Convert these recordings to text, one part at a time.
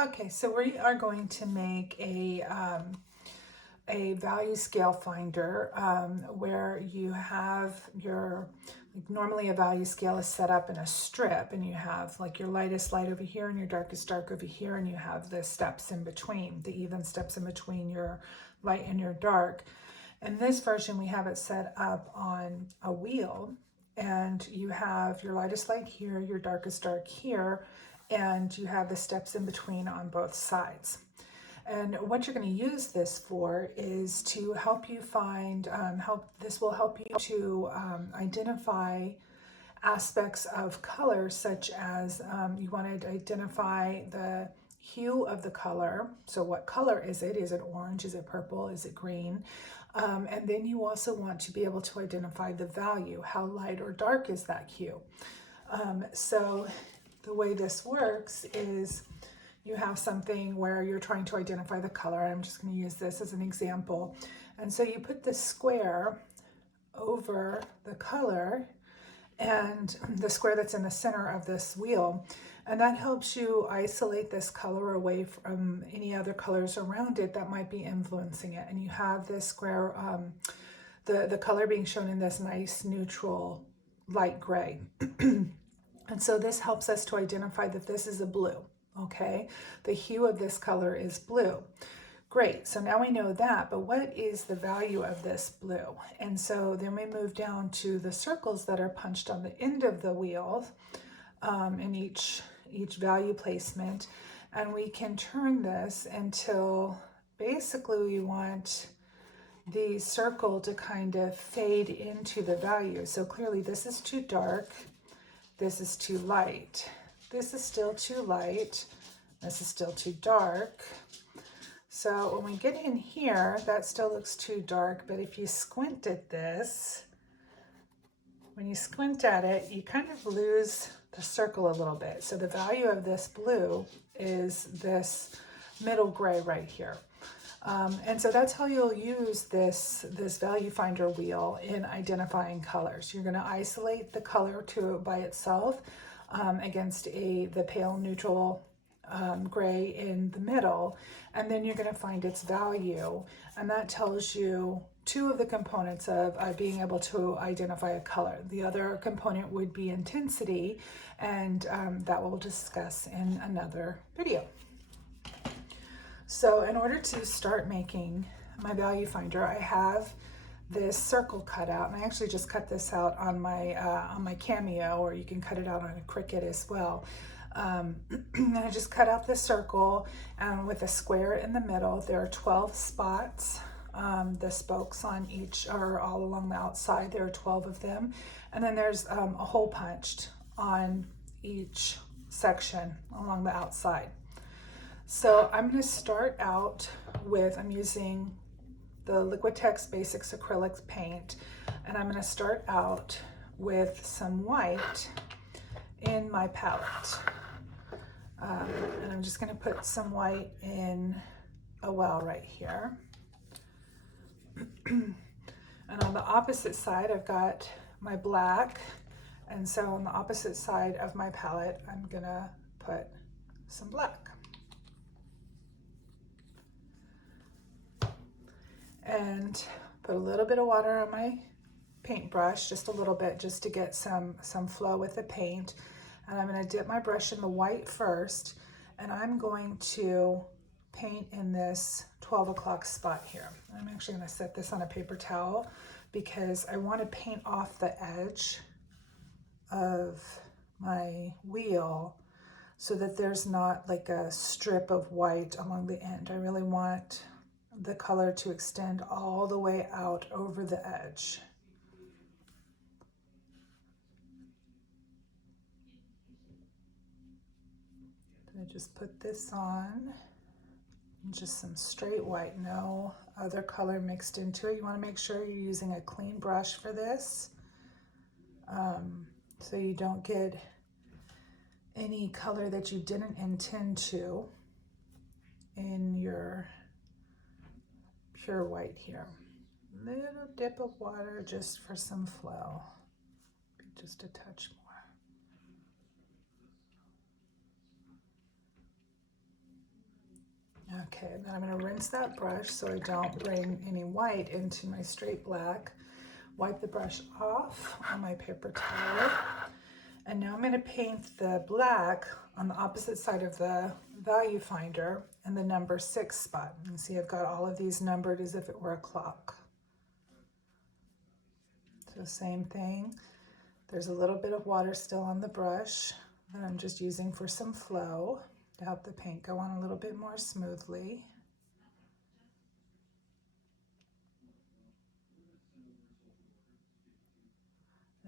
Okay, so we are going to make a value scale finder where you have your, like normally a value scale is set up in a strip, and you have like your lightest light over here and your darkest dark over here, and you have the steps in between, the even steps in between your light and your dark. In this version, we have it set up on a wheel, and you have your lightest light here, your darkest dark here, and you have the steps in between on both sides. And what you're going to use this for is to help you find, this will help you to identify aspects of color, such as you want to identify the hue of the color. So what color is it? Is it orange? Is it purple? Is it green? And then you also want to be able to identify the value. How light or dark is that hue? So the way this works is you have something where you're trying to identify the color. I'm just going to use this as an example. And so you put this square over the color and the square that's in the center of this wheel. And that helps you isolate this color away from any other colors around it that might be influencing it. And you have this square, the color being shown in this nice neutral light gray. And so this helps us to identify that this is a blue, okay? The hue of this color is blue. Great, so now we know that, but what is the value of this blue? And so then we move down to the circles that are punched on the end of the wheel in each value placement, and we can turn this until basically we want the circle to kind of fade into the value. So clearly this is too dark, this is too light, this is still too light, this is still too dark. So when we get in here, that still looks too dark, but if you squint at this, when you squint at it, you kind of lose the circle a little bit. So the value of this blue is this middle gray right here. And so that's how you'll use this value finder wheel in identifying colors. You're going to isolate the color by itself against the pale neutral gray in the middle, and then you're going to find its value, and that tells you two of the components of being able to identify a color. The other component would be intensity, and that we'll discuss in another video. So in order to start making my value finder, I have this circle cut out, and I actually just cut this out on my Cameo, or you can cut it out on a Cricut as well. And I just cut out this circle, and with a square in the middle. There are 12 spots. The spokes on each are all along the outside. There are 12 of them, and then there's a hole punched on each section along the outside. So I'm going to start out with, I'm using the Liquitex Basics Acrylic paint, and I'm going to start out with some white in my palette. And I'm just going to put some white in a well right here. And on the opposite side, I've got my black. And so on the opposite side of my palette, I'm going to put some black. And put a little bit of water on my paintbrush, just a little bit, just to get some flow with the paint. And I'm going to dip my brush in the white first, and I'm going to paint in this 12 o'clock spot here. I'm actually going to set this on a paper towel because I want to paint off the edge of my wheel so that there's not like a strip of white along the end. I really want the color to extend all the way out over the edge. I just put this on, just some straight white, no other color mixed into it. You want to make sure you're using a clean brush for this, so you don't get any color that you didn't intend to in your pure white here. Little dip of water just for some flow, just a touch more. Okay, then I'm going to rinse that brush so I don't bring any white into my straight black. Wipe the brush off on my paper towel. And now I'm going to paint the black on the opposite side of the value finder in the number 6 spot. And see, I've got all of these numbered as if it were a clock. So same thing. There's a little bit of water still on the brush that I'm just using for some flow to help the paint go on a little bit more smoothly.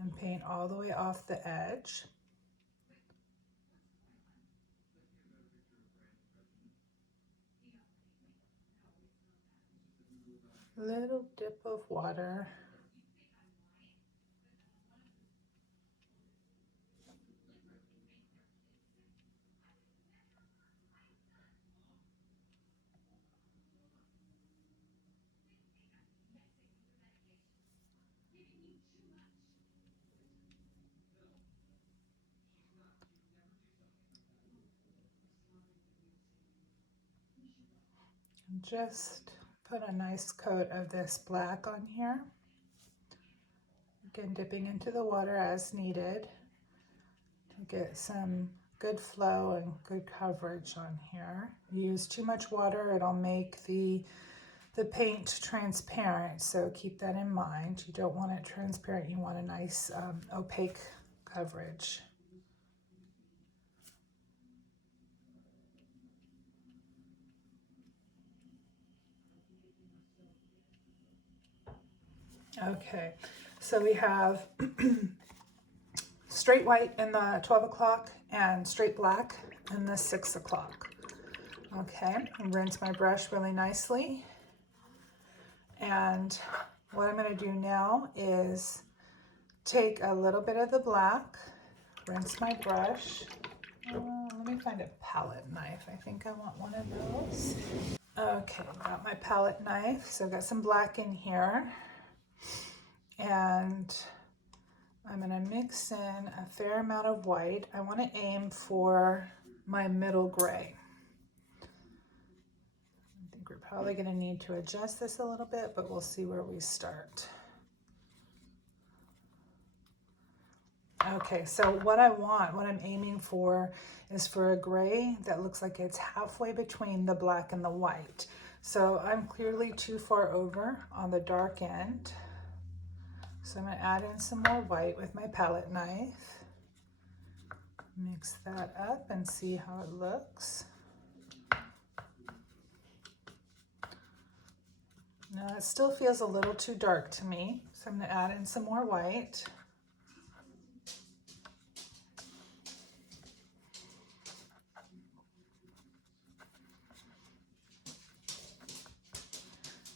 And paint all the way off the edge. Little dip of water. Just put a nice coat of this black on here. Again, dipping into the water as needed to get some good flow and good coverage on here. You use too much water, it'll make the paint transparent, so keep that in mind. You don't want it transparent, you want a nice opaque coverage. Okay, so we have straight white in the 12 o'clock and straight black in the 6 o'clock. Okay, and rinse my brush really nicely. And what I'm going to do now is take a little bit of the black, rinse my brush. Let me find a palette knife. I think I want one of those. Okay, got my palette knife. So I've got some black in here. And I'm going to mix in a fair amount of white. I want to aim for my middle gray. I think we're probably going to need to adjust this a little bit, but we'll see where we start. Okay, so what I'm aiming for is for a gray that looks like it's halfway between the black and the white. So I'm clearly too far over on the dark end. So I'm going to add in some more white with my palette knife. Mix that up and see how it looks. Now it still feels a little too dark to me, so I'm going to add in some more white.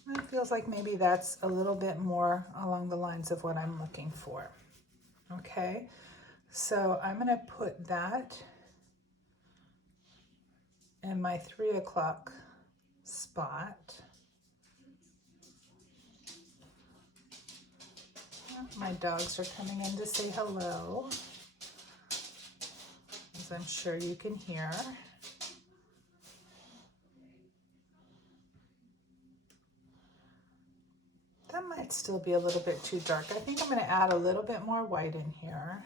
It feels like maybe that's a little bit more along the lines of what I'm looking for. Okay, so I'm going to put that in my 3 o'clock spot. My dogs are coming in to say hello, as I'm sure you can hear. That might still be a little bit too dark. I think I'm going to add a little bit more white in here.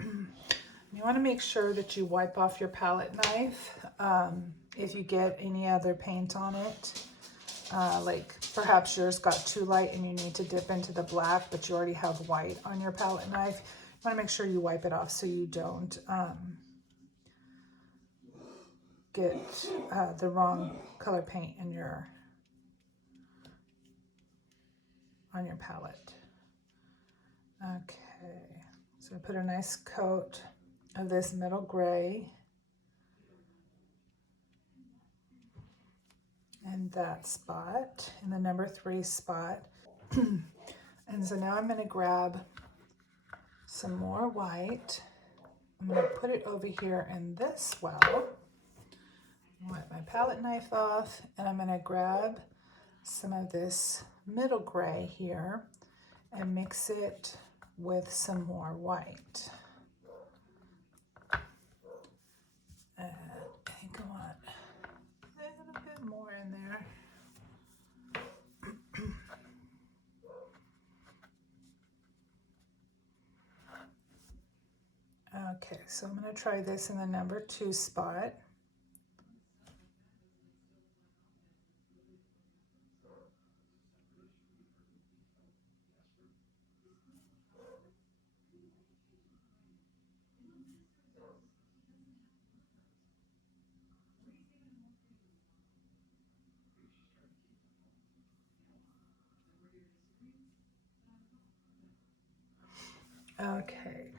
You want to make sure that you wipe off your palette knife if you get any other paint on it. Like perhaps yours got too light and you need to dip into the black, but you already have white on your palette knife. You want to make sure you wipe it off so you don't get the wrong color paint in on your palette. Okay, so I put a nice coat of this middle gray in that spot, in the number 3 spot. And so now I'm going to grab some more white. I'm going to put it over here in this well. Wipe my palette knife off, and I'm going to grab some of this middle gray here and mix it with some more white. I think I want Okay, so I'm going to try this in the number 2 spot. Okay,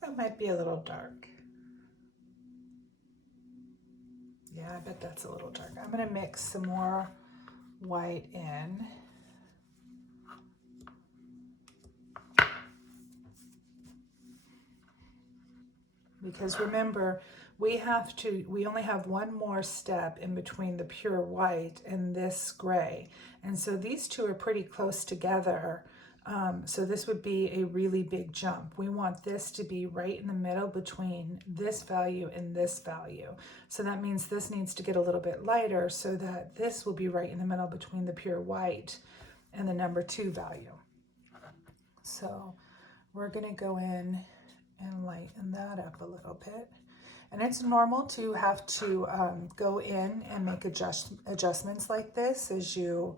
that might be a little dark. Yeah, I bet that's a little dark. I'm going to mix some more white in. Because remember, we only have one more step in between the pure white and this gray. And so these two are pretty close together. So this would be a really big jump. We want this to be right in the middle between this value and this value. So that means this needs to get a little bit lighter so that this will be right in the middle between the pure white and the number 2 value. So we're going to go in and lighten that up a little bit. And it's normal to have to go in and make adjustments like this as you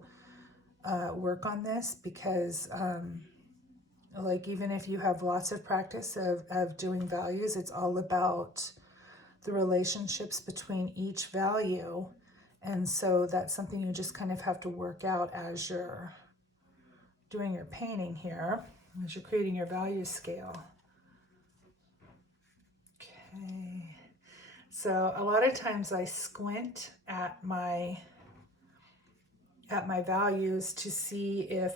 work on this, because like even if you have lots of practice of doing values, it's all about the relationships between each value. And so that's something you just kind of have to work out as you're doing your painting here, as you're creating your value scale. Okay. So a lot of times I squint at my values to see if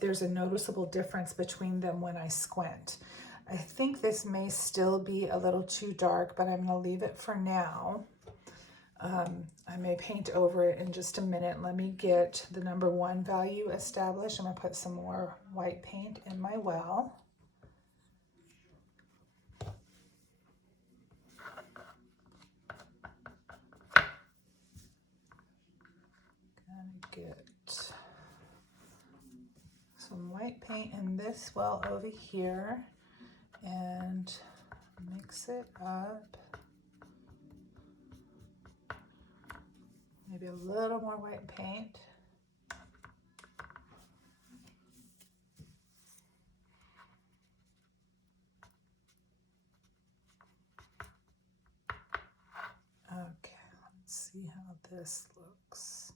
there's a noticeable difference between them when I squint. I think this may still be a little too dark, but I'm going to leave it for now. I may paint over it in just a minute. Let me get the number 1 value established. I'm going to put some more white paint in my well. Get some white paint in this well over here and mix it up. Maybe a little more white paint. Okay, let's see how this looks.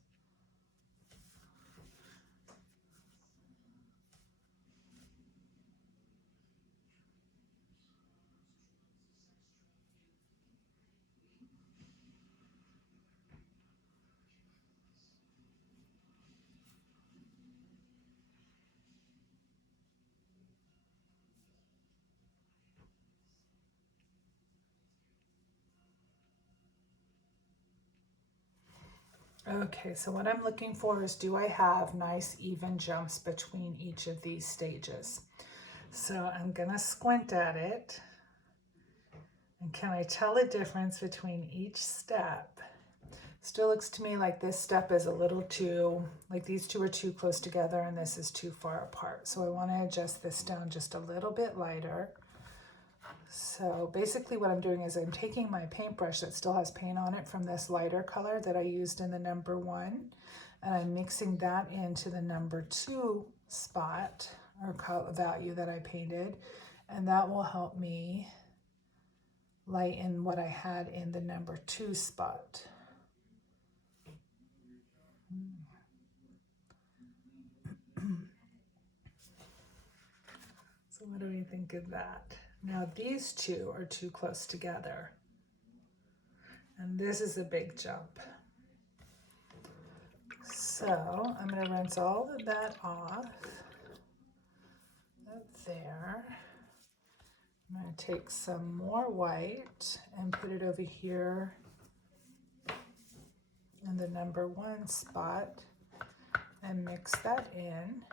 Okay, so what I'm looking for is, do I have nice even jumps between each of these stages? So I'm gonna squint at it. And can I tell a difference between each step? Still looks to me like this step is a little too, like these two are too close together and this is too far apart. So I want to adjust this down just a little bit lighter. So basically what I'm doing is I'm taking my paintbrush that still has paint on it from this lighter color that I used in the number 1, and I'm mixing that into the number 2 spot or value that I painted, and that will help me lighten what I had in the number 2 spot. So what do we think of that? Now these two are too close together, and this is a big jump. So I'm going to rinse all of that off. There. I'm going to take some more white and put it over here in the number 1 spot and mix that in.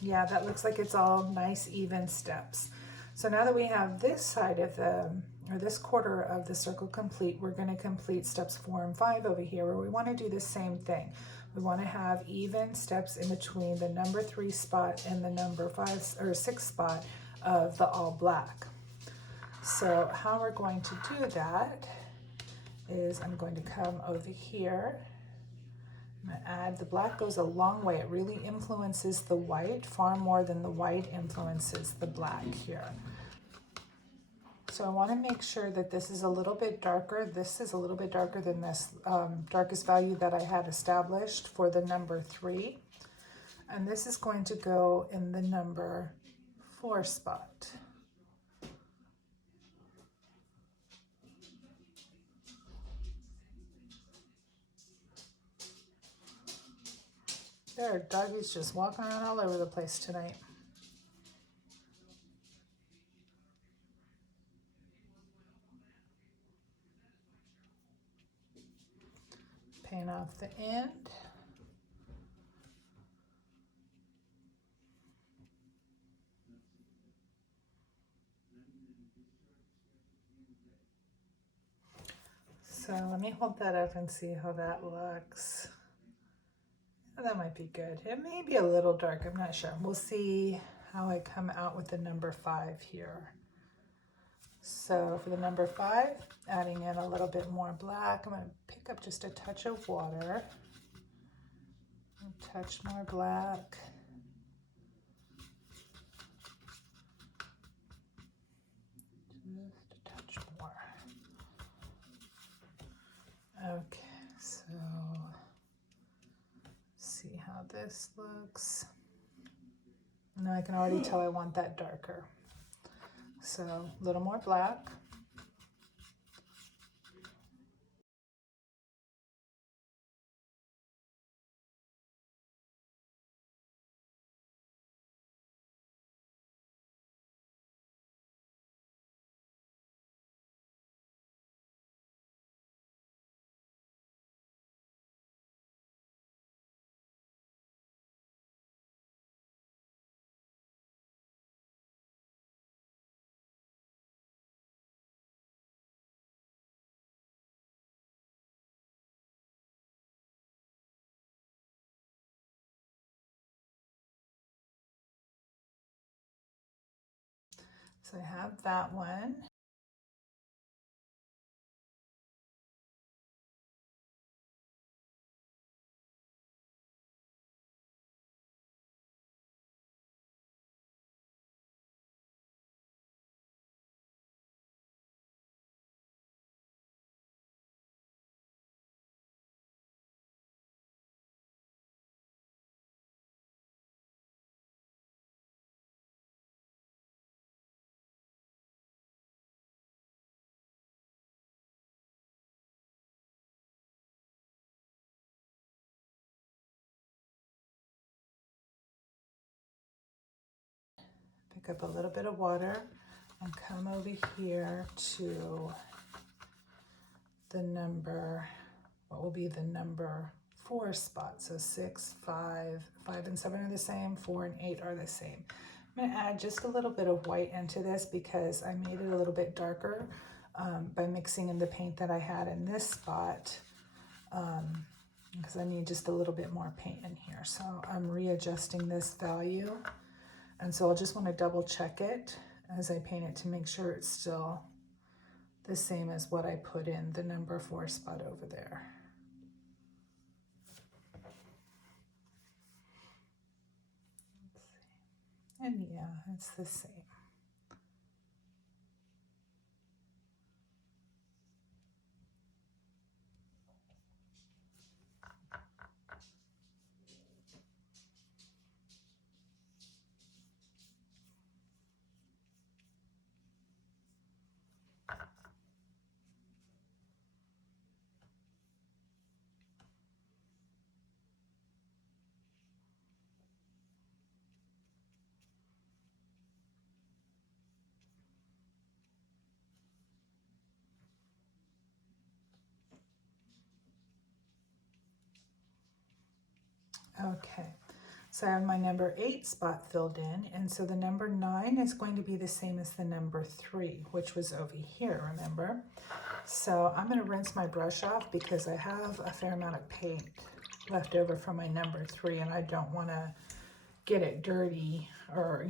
Yeah, that looks like it's all nice even steps. So now that we have this side of the, or this quarter of the circle complete, we're going to complete steps 4 and 5 over here, where we want to do the same thing. We want to have even steps in between the number 3 spot and the number 5 or 6 spot of the all black. So how we're going to do that is I'm going to come over here. I'm going to add, the black goes a long way. It really influences the white far more than the white influences the black here. So I want to make sure that this is a little bit darker. This is a little bit darker than this darkest value that I had established for the number 3. And this is going to go in the number 4 spot. There, doggy's just walking around all over the place tonight. Paint off the end. So let me hold that up and see how that looks. Oh, that might be good. It may be a little dark, I'm not sure. We'll see how I come out with the number 5 here. So for the number 5, adding in a little bit more black, I'm going to pick up just a touch of water, a touch more black. Just a touch more. Okay, so see how this looks. Now I can already tell I want that darker. So a little more black. So I have that one. Pick up a little bit of water and come over here to the number, what will be the number 4 spot. So 6, 5, 5 and 7 are the same, 4 and 8 are the same. I'm going to add just a little bit of white into this because I made it a little bit darker by mixing in the paint that I had in this spot, because I need just a little bit more paint in here. So I'm readjusting this value, and so I'll just want to double check it as I paint it to make sure it's still the same as what I put in the number 4 spot over there. And yeah, it's the same. Okay, So I have my number 8 spot filled in, and so the number 9 is going to be the same as the number 3, which was over here, remember? So I'm going to rinse my brush off because I have a fair amount of paint left over from my number 3, and I don't want to get it dirty or,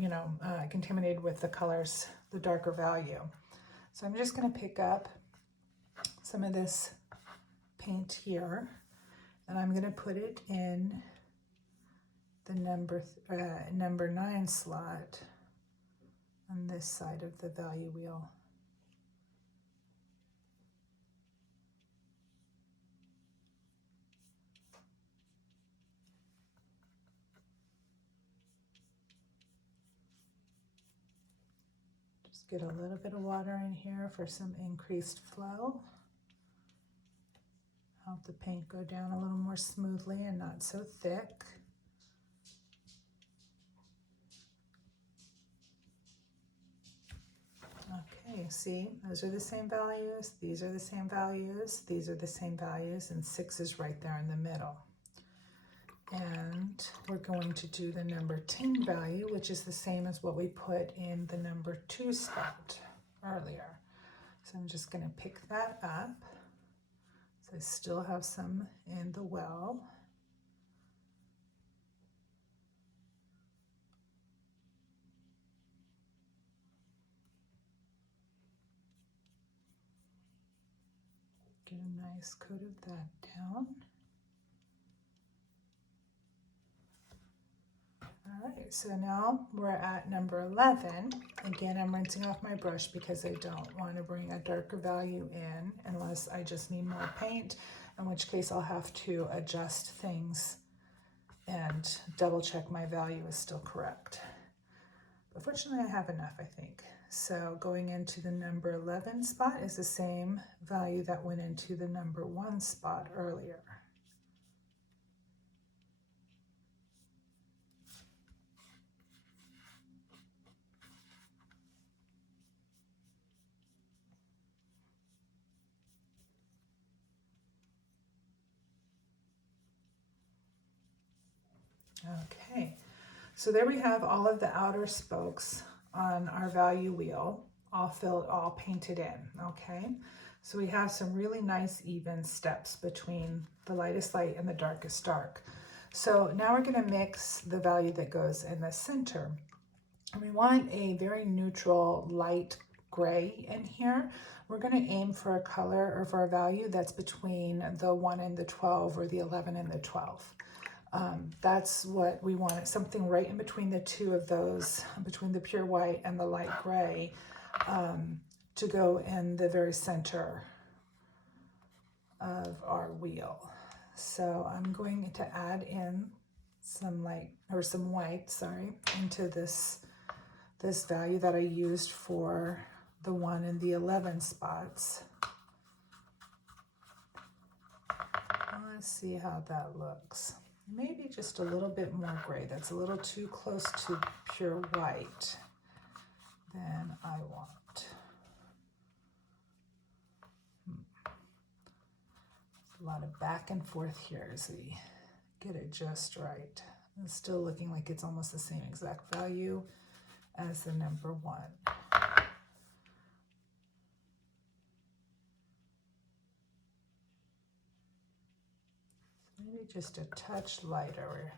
contaminated with the colors, the darker value. So I'm just going to pick up some of this paint here, and I'm going to put it in the number 9 slot on this side of the value wheel. Just get a little bit of water in here for some increased flow. Help the paint go down a little more smoothly and not so thick. Okay, see, those are the same values, these are the same values, these are the same values, and 6 is right there in the middle. And we're going to do the number 10 value, which is the same as what we put in the number 2 spot earlier. So I'm just going to pick that up. So I still have some in the well. Get a nice coat of that down. All right, so now we're at number 11. Again, I'm rinsing off my brush because I don't want to bring a darker value in unless I just need more paint, in which case I'll have to adjust things and double check my value is still correct. But fortunately I have enough, I think. So going into the number 11 spot is the same value that went into the number 1 spot earlier. Okay, so there we have all of the outer spokes on our value wheel, all filled, all painted in, okay? So we have some really nice even steps between the lightest light and the darkest dark. So now we're gonna mix the value that goes in the center. And we want a very neutral light gray in here. We're gonna aim for a color or for a value that's between the 1 and the 12 or the 11 and the 12. That's what we want, something right in between the two of those, between the pure white and the light gray, to go in the very center of our wheel. So I'm going to add in some white, into this value that I used for the 1 and the 11 spots. Let's see how that looks. Maybe just a little bit more gray. That's a little too close to pure white than I want. A lot of back and forth here as we get it just right. It's still looking like it's almost the same exact value as the number 1. Maybe just a touch lighter.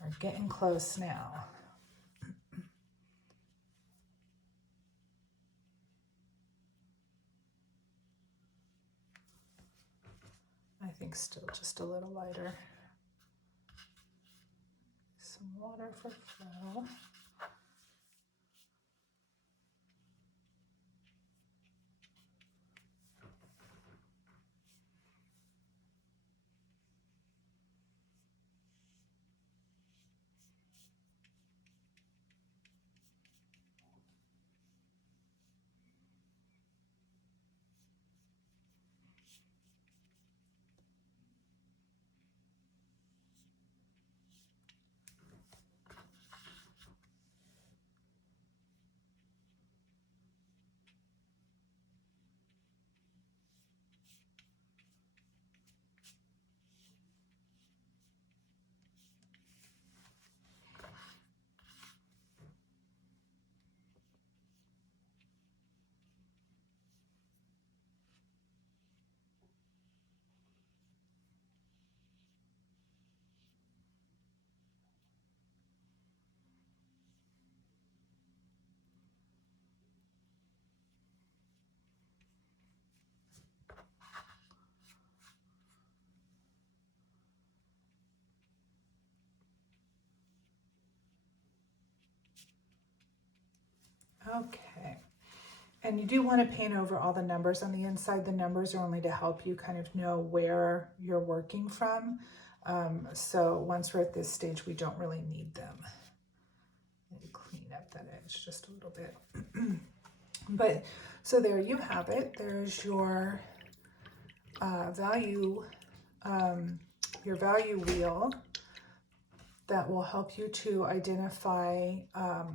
We're getting close now. I think still just a little lighter. Some water for flow. Okay. And you do want to paint over all the numbers on the inside. The numbers are only to help you kind of know where you're working from. So once we're at this stage, we don't really need them. Maybe clean up that edge just a little bit. But so there you have it. There's your value wheel that will help you to identify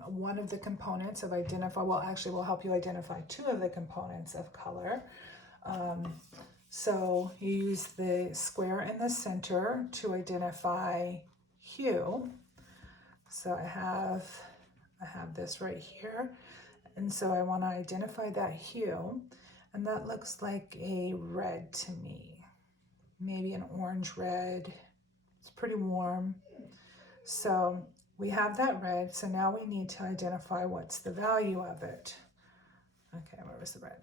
one of the components of will help you identify two of the components of color. So you use the square in the center to identify hue. So I have this right here. And so I want to identify that hue. And that looks like a red to me. Maybe an orange red. It's pretty warm. So we have that red. So now we need to identify what's the value of it. Okay, where was the red?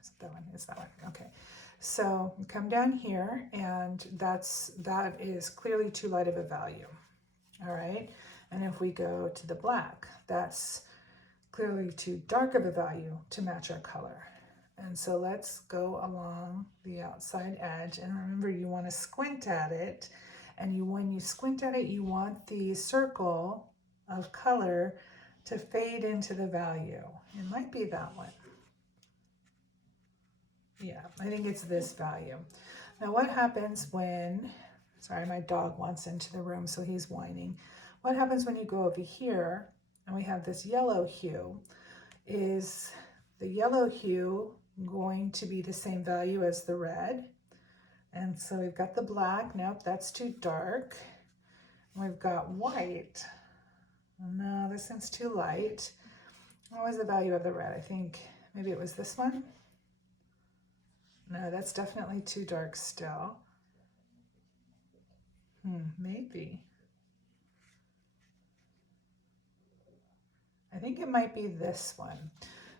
Is it that one? It's that one. Okay. So come down here, and that is clearly too light of a value. All right. And if we go to the black, that's clearly too dark of a value to match our color. And so let's go along the outside edge. And remember, you want to squint at it. And when you squint at it, you want the circle of color to fade into the value. It might be that one. Yeah, I think it's this value. Now what happens when, sorry, my dog wants into the room, so he's whining. What happens when you go over here and we have this yellow hue? Is the yellow hue going to be the same value as the red? And so we've got the black. Nope, that's too dark. We've got white. No, this one's too light. What was the value of the red? I think maybe it was this one. No, that's definitely too dark still. Maybe. I think it might be this one.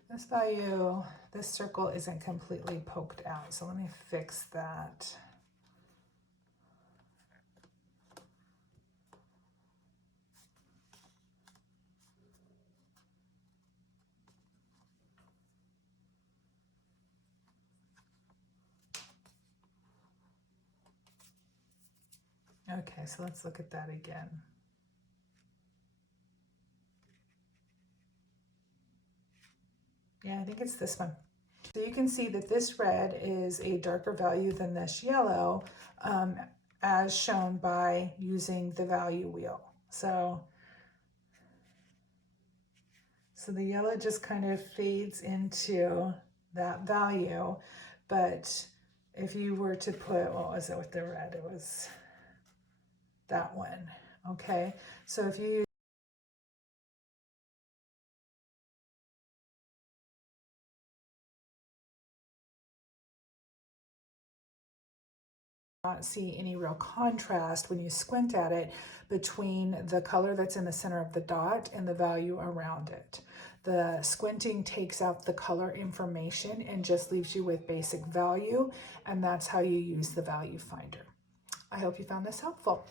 This value, this circle isn't completely poked out, so let me fix that. Okay, so let's look at that again. Yeah, I think it's this one. So you can see that this red is a darker value than this yellow, as shown by using the value wheel. So the yellow just kind of fades into that value, but if you were to put, what was it with the red? It was that one, okay? So if you not see any real contrast when you squint at it between the color that's in the center of the dot and the value around it. The squinting takes out the color information and just leaves you with basic value, and that's how you use the value finder. I hope you found this helpful.